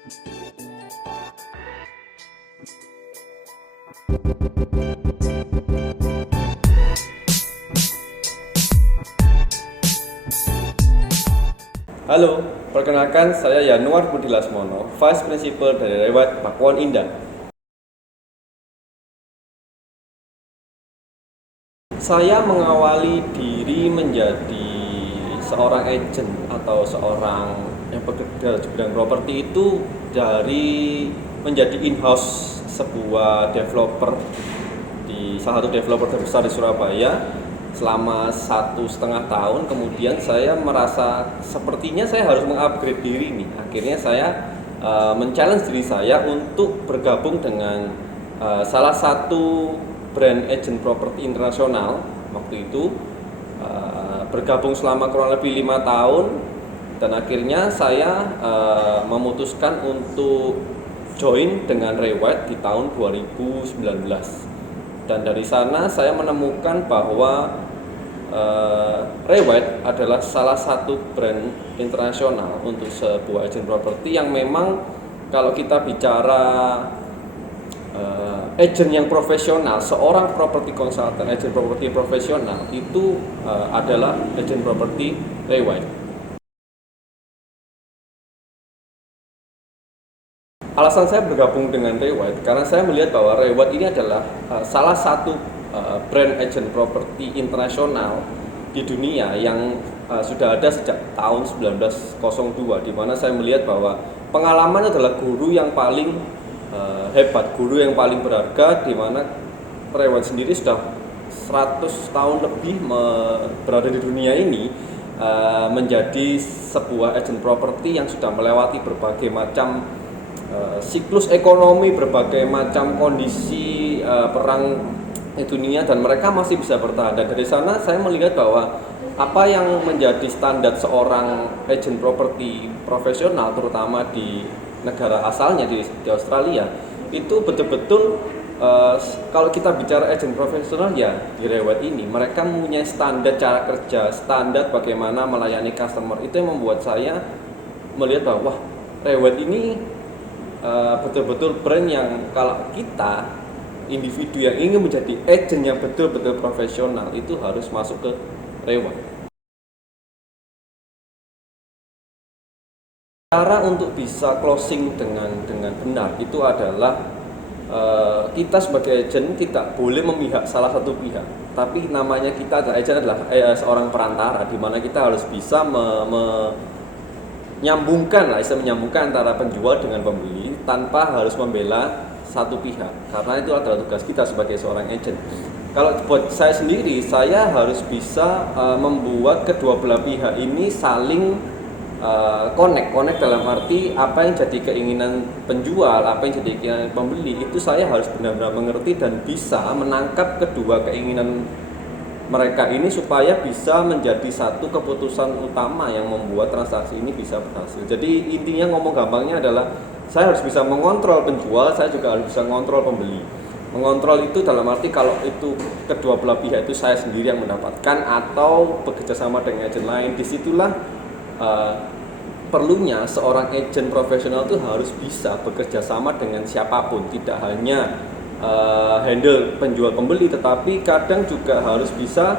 Halo, perkenalkan saya Yanuar Budi Lasmono, Vice Principal dari Rewet Pakuan Indah. Saya mengawali diri menjadi seorang agent atau seorang yang bekerja di bidang properti itu dari menjadi in-house sebuah developer di salah satu developer terbesar di Surabaya selama 1,5 tahun. Kemudian saya merasa sepertinya saya harus mengupgrade diri nih. Akhirnya saya men-challenge diri saya untuk bergabung dengan salah satu brand agent properti internasional. Waktu itu bergabung selama kurang lebih 5 tahun, dan akhirnya saya memutuskan untuk join dengan Rewet di tahun 2019. Dan dari sana saya menemukan bahwa Rewet adalah salah satu brand internasional untuk sebuah agent properti yang memang kalau kita bicara agent yang profesional, seorang properti consultant, agent properti profesional itu adalah agent properti Rewet. Alasan saya bergabung dengan Rewet karena saya melihat bahwa Rewet ini adalah salah satu brand agent properti internasional di dunia yang sudah ada sejak tahun 1902, di mana saya melihat bahwa pengalaman adalah guru yang paling hebat, guru yang paling berharga, di mana Rewet sendiri sudah 100 tahun lebih berada di dunia ini, menjadi sebuah agent properti yang sudah melewati berbagai macam siklus ekonomi, berbagai macam kondisi perang di dunia, dan mereka masih bisa bertahan. Dan dari sana saya melihat bahwa apa yang menjadi standar seorang agent properti profesional, terutama di negara asalnya di Australia, itu betul-betul kalau kita bicara agent profesional ya di Rewet ini, mereka mempunyai standar cara kerja, standar bagaimana melayani customer. Itu yang membuat saya melihat bahwa Rewet ini betul-betul brand yang kalau kita individu yang ingin menjadi agent yang betul-betul profesional itu harus masuk ke Rewet. Cara untuk bisa closing dengan benar itu adalah kita sebagai agent tidak boleh memihak salah satu pihak, tapi namanya kita adalah agent adalah seorang perantara, di mana kita harus bisa menyambungkan antara penjual dengan pembeli tanpa harus membela satu pihak, karena itu adalah tugas kita sebagai seorang agent. Kalau buat saya sendiri, saya harus bisa membuat kedua belah pihak ini saling connect dalam arti apa yang jadi keinginan penjual, apa yang jadi keinginan pembeli, itu saya harus benar-benar mengerti dan bisa menangkap kedua keinginan mereka ini supaya bisa menjadi satu keputusan utama yang membuat transaksi ini bisa berhasil. Jadi intinya, ngomong gampangnya adalah saya harus bisa mengontrol penjual, saya juga harus bisa mengontrol pembeli. Mengontrol itu dalam arti kalau itu kedua belah pihak itu saya sendiri yang mendapatkan atau bekerja sama dengan agent lain, disitulah perlunya seorang agent profesional itu harus bisa bekerja sama dengan siapapun, tidak hanya handle penjual pembeli, tetapi kadang juga harus bisa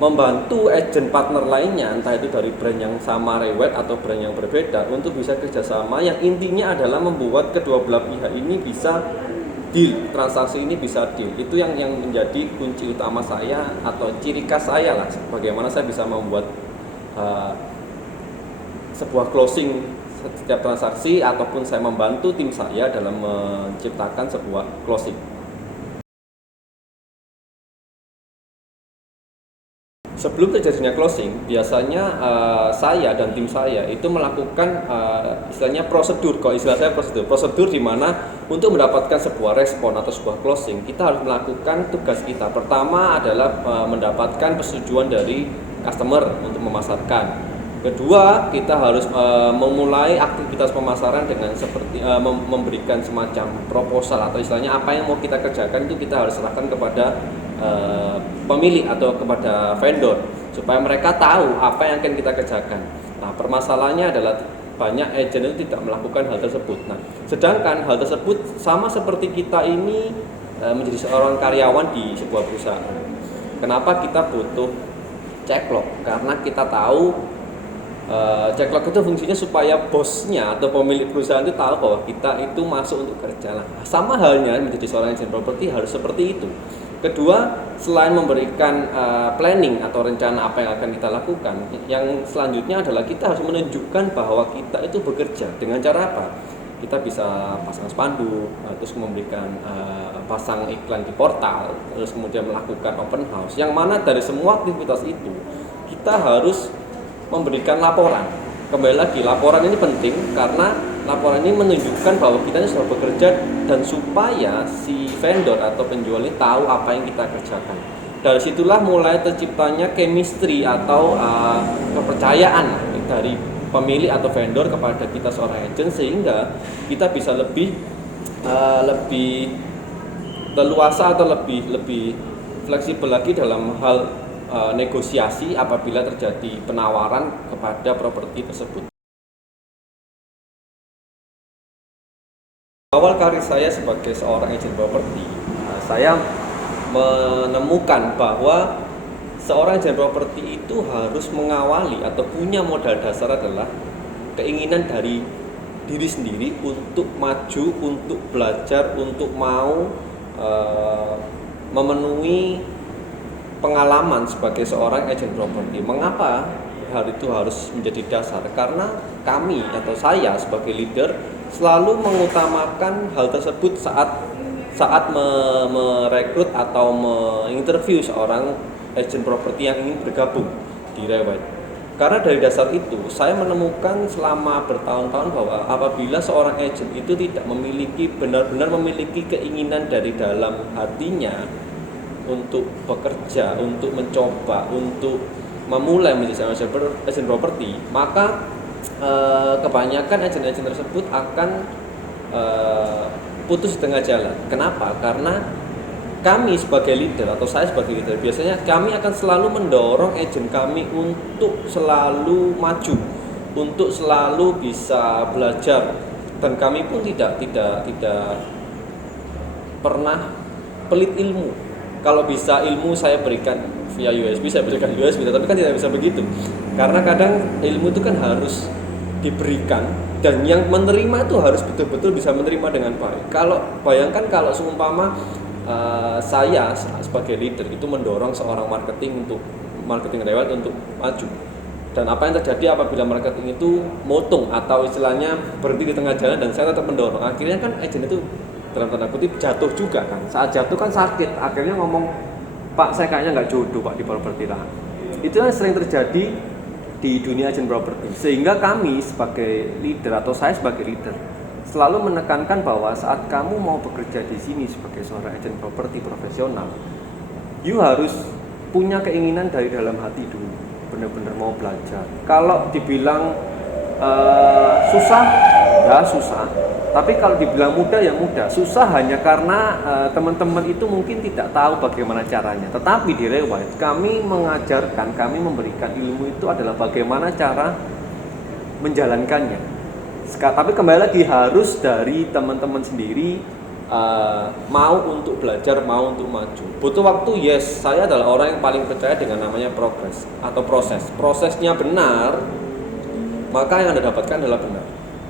membantu agent partner lainnya, entah itu dari brand yang sama Rewet atau brand yang berbeda, untuk bisa kerjasama yang intinya adalah membuat kedua belah pihak ini bisa deal, transaksi ini bisa deal. Itu yang menjadi kunci utama saya atau ciri khas saya lah, bagaimana saya bisa membuat sebuah closing setiap transaksi, ataupun saya membantu tim saya dalam menciptakan sebuah closing. Sebelum terjadinya closing, biasanya saya dan tim saya itu melakukan istilahnya prosedur. Kalau istilah saya prosedur di mana untuk mendapatkan sebuah respon atau sebuah closing, kita harus melakukan tugas kita. Pertama adalah mendapatkan persetujuan dari customer untuk memasarkan. Kedua, kita harus memulai aktivitas pemasaran dengan seperti memberikan semacam proposal, atau istilahnya apa yang mau kita kerjakan itu kita harus serahkan kepada pemilik atau kepada vendor supaya mereka tahu apa yang akan kita kerjakan. Nah, permasalahannya adalah banyak agent itu tidak melakukan hal tersebut. Nah, sedangkan hal tersebut sama seperti kita ini menjadi seorang karyawan di sebuah perusahaan. Kenapa kita butuh checklog? Karena kita tahu checklog itu fungsinya supaya bosnya atau pemilik perusahaan itu tahu bahwa kita itu masuk untuk kerja. Nah, sama halnya menjadi seorang agent properti harus seperti itu. Kedua, selain memberikan planning atau rencana apa yang akan kita lakukan, yang selanjutnya adalah kita harus menunjukkan bahwa kita itu bekerja. Dengan cara apa? Kita bisa pasang spanduk, terus memberikan pasang iklan di portal, terus kemudian melakukan open house. Yang mana dari semua aktivitas itu kita harus memberikan laporan. Kembali lagi, laporan ini penting karena laporan ini menunjukkan bahwa kita ini sudah bekerja dan supaya si vendor atau penjual ini tahu apa yang kita kerjakan. Dari situlah mulai terciptanya chemistry atau kepercayaan dari pemilik atau vendor kepada kita seorang agent, sehingga kita bisa lebih leluasa atau lebih fleksibel lagi dalam hal negosiasi apabila terjadi penawaran kepada properti tersebut. Awal karir saya sebagai seorang agent properti, saya menemukan bahwa seorang agent properti itu harus mengawali atau punya modal dasar adalah keinginan dari diri sendiri untuk maju, untuk belajar, untuk mau memenuhi pengalaman sebagai seorang agent properti. Mengapa hal itu harus menjadi dasar? Karena kami atau saya sebagai leader selalu mengutamakan hal tersebut saat merekrut atau menginterview seorang agent properti yang ingin bergabung di Rewide. Karena dari dasar itu saya menemukan selama bertahun-tahun bahwa apabila seorang agent itu tidak benar-benar memiliki keinginan dari dalam hatinya untuk bekerja, untuk mencoba, untuk memulai menjadi agent properti, maka kebanyakan agen-agen tersebut akan putus di tengah jalan. Kenapa? Karena kami sebagai leader atau saya sebagai leader biasanya kami akan selalu mendorong agen kami untuk selalu maju, untuk selalu bisa belajar, dan kami pun tidak pernah pelit ilmu. Kalau bisa ilmu saya berikan via USB, saya berikan USB, tapi kan tidak bisa begitu. Karena kadang ilmu itu kan harus diberikan dan yang menerima itu harus betul-betul bisa menerima dengan baik. Kalau bayangkan kalau seumpama saya sebagai leader itu mendorong seorang marketing Rewide untuk maju. Dan apa yang terjadi apabila marketing itu motung atau istilahnya berhenti di tengah jalan dan saya tetap mendorong, akhirnya kan agen itu dalam tanda kutip jatuh juga kan. Saat jatuh kan sakit, akhirnya ngomong, "Pak, saya kayaknya nggak jodoh Pak di properti lah." Itu yang sering terjadi di dunia agent properti. Sehingga kami sebagai leader atau saya sebagai leader selalu menekankan bahwa saat kamu mau bekerja di sini sebagai seorang agent properti profesional, you harus punya keinginan dari dalam hati dulu, benar-benar mau belajar. Kalau dibilang susah, ya susah. Tapi kalau dibilang mudah, ya mudah. Susah hanya karena teman-teman itu mungkin tidak tahu bagaimana caranya. Tetapi di Rewide, kami mengajarkan, kami memberikan ilmu itu adalah bagaimana cara menjalankannya. Tapi kembali lagi harus dari teman-teman sendiri, mau untuk belajar, mau untuk maju. Butuh waktu, yes. Saya adalah orang yang paling percaya dengan namanya progres atau proses. Prosesnya benar, maka yang Anda dapatkan adalah benar.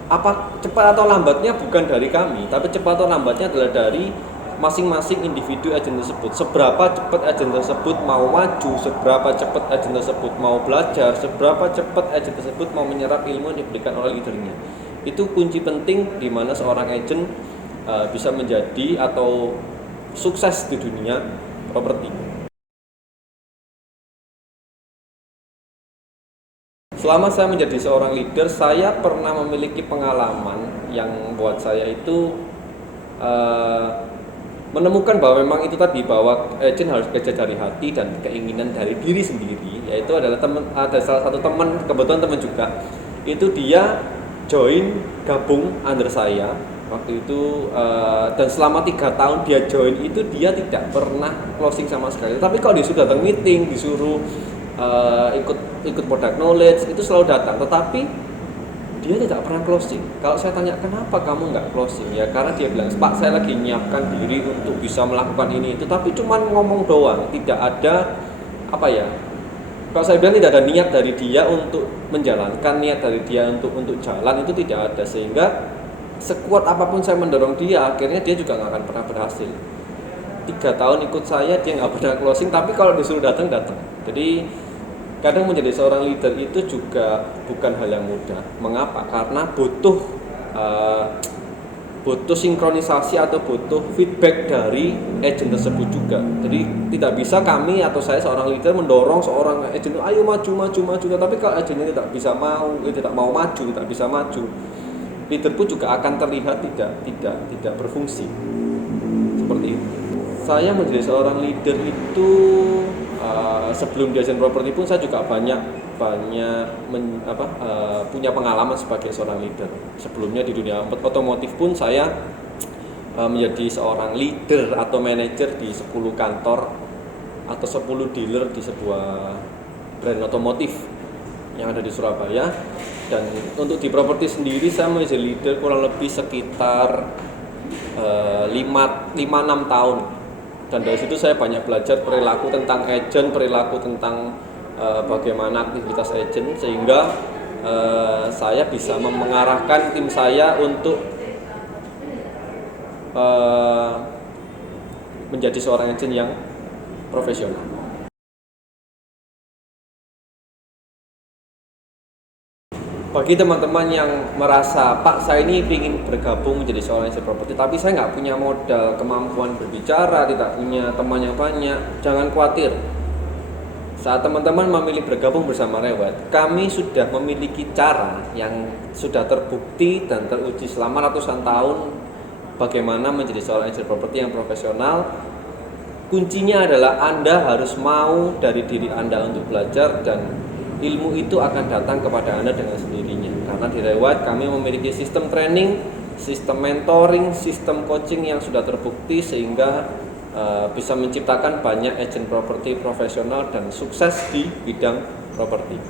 Apa cepat atau lambatnya bukan dari kami, tapi cepat atau lambatnya adalah dari masing-masing individu agen tersebut. Seberapa cepat agen tersebut mau maju, seberapa cepat agen tersebut mau belajar, seberapa cepat agen tersebut mau menyerap ilmu yang diberikan oleh leadernya. Itu kunci penting di mana seorang agen bisa menjadi atau sukses di dunia properti. Selama saya menjadi seorang leader, saya pernah memiliki pengalaman yang buat saya itu menemukan bahwa memang itu tadi, bahwa agent harus kerja dari hati dan keinginan dari diri sendiri. Yaitu adalah ada salah satu teman, kebetulan teman juga, itu dia join gabung under saya waktu itu, dan selama 3 tahun dia join itu dia tidak pernah closing sama sekali. Tapi kalau dia sudah datang meeting, disuruh ikut product knowledge, itu selalu datang. Tetapi dia tidak pernah closing. Kalau saya tanya kenapa kamu nggak closing, ya karena dia bilang, Pak saya lagi menyiapkan diri untuk bisa melakukan ini itu, tapi cuman ngomong doang, tidak ada apa ya. Kalau saya bilang tidak ada niat dari dia untuk menjalankan, niat dari dia untuk jalan itu tidak ada, sehingga sekuat apapun saya mendorong dia, akhirnya dia juga nggak akan pernah berhasil. 3 tahun ikut saya dia nggak pernah closing, tapi kalau disuruh datang. Jadi kadang menjadi seorang leader itu juga bukan hal yang mudah. Mengapa? Karena butuh sinkronisasi atau butuh feedback dari agent tersebut juga. Jadi tidak bisa kami atau saya seorang leader mendorong seorang agent, ayo maju. Tapi kalau agentnya tidak mau maju, tidak bisa maju, leader pun juga akan terlihat tidak berfungsi. Seperti itu. Saya menjadi seorang leader itu sebelum di agent property pun saya juga banyak punya pengalaman sebagai seorang leader. Sebelumnya di dunia otomotif pun saya menjadi seorang leader atau manajer di 10 kantor atau 10 dealer di sebuah brand otomotif yang ada di Surabaya. Dan untuk di properti sendiri saya menjadi leader kurang lebih sekitar 5-6 tahun. Dan dari situ saya banyak belajar perilaku tentang agent, perilaku tentang bagaimana aktivitas agent, sehingga saya bisa mengarahkan tim saya untuk menjadi seorang agent yang profesional. Bagi teman-teman yang merasa, Pak saya ini ingin bergabung menjadi seorang agent properti, tapi saya nggak punya modal, kemampuan berbicara, tidak punya teman yang banyak, jangan khawatir. Saat teman-teman memilih bergabung bersama Rewet, kami sudah memiliki cara yang sudah terbukti dan teruji selama ratusan tahun bagaimana menjadi seorang agent properti yang profesional. Kuncinya adalah Anda harus mau dari diri Anda untuk belajar, dan ilmu itu akan datang kepada Anda dengan sendirinya. Karena di Rewet kami memiliki sistem training, sistem mentoring, sistem coaching yang sudah terbukti, sehingga bisa menciptakan banyak agent properti profesional dan sukses di bidang properti.